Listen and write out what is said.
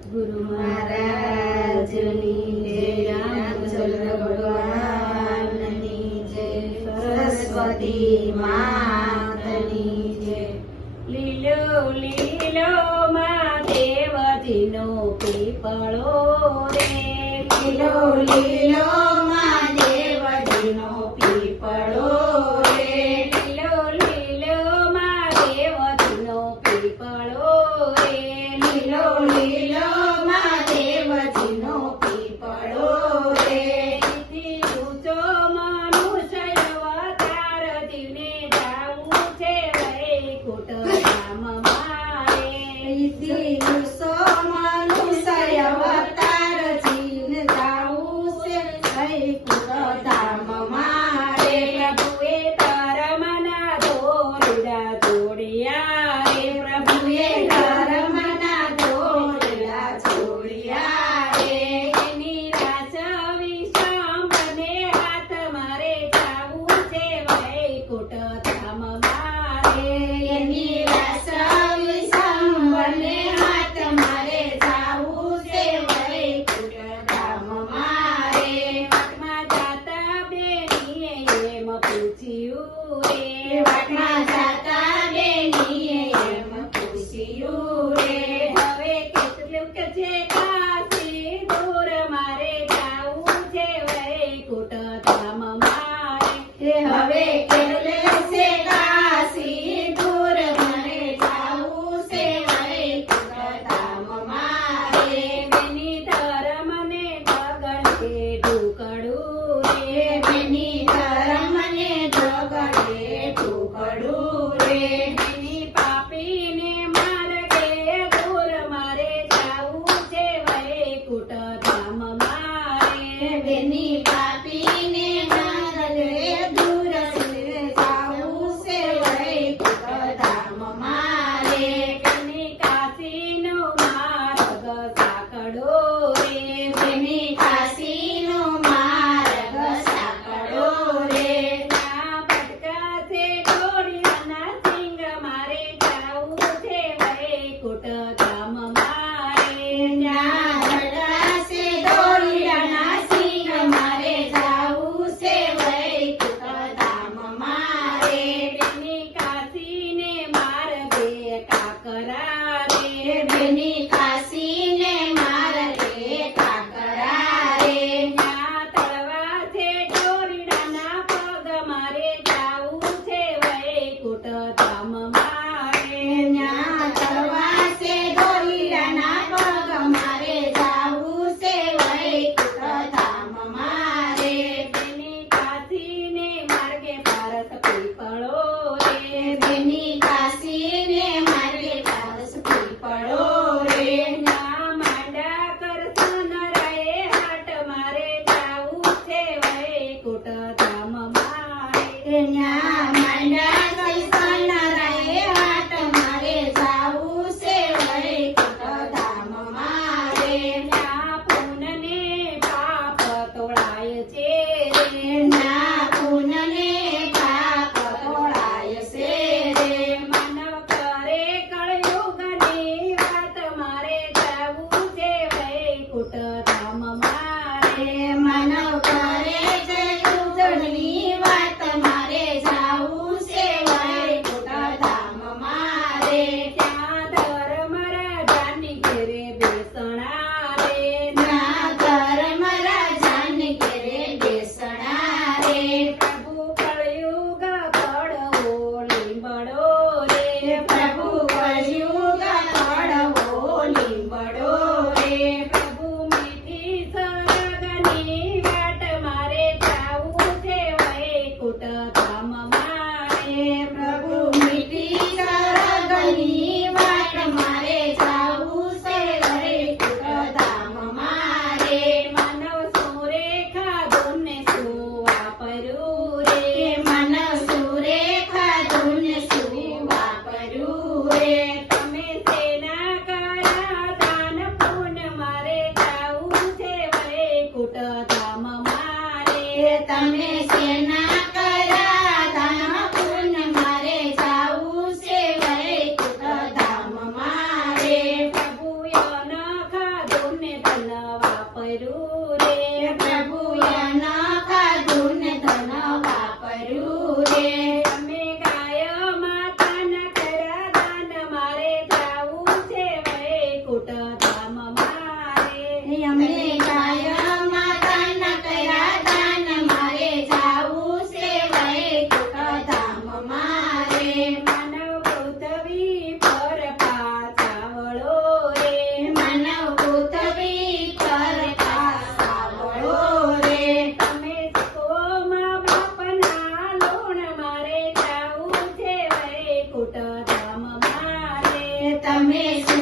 સદગુરુ મહારાજની જય રામચંદ્ર ભગવાનની જય સરસ્વતી માતની જય લીલો લીલો માં દેવતીનો પીપળો રે. લીલો લીલો કુટ ધામ મારે એની વાસવી સંભળને હાથ મારે, જાવું છે વૈકુટ ધામ મારે. વાટમાં જાતા બેનીએ, એમ कोटा Yeah. Amazing.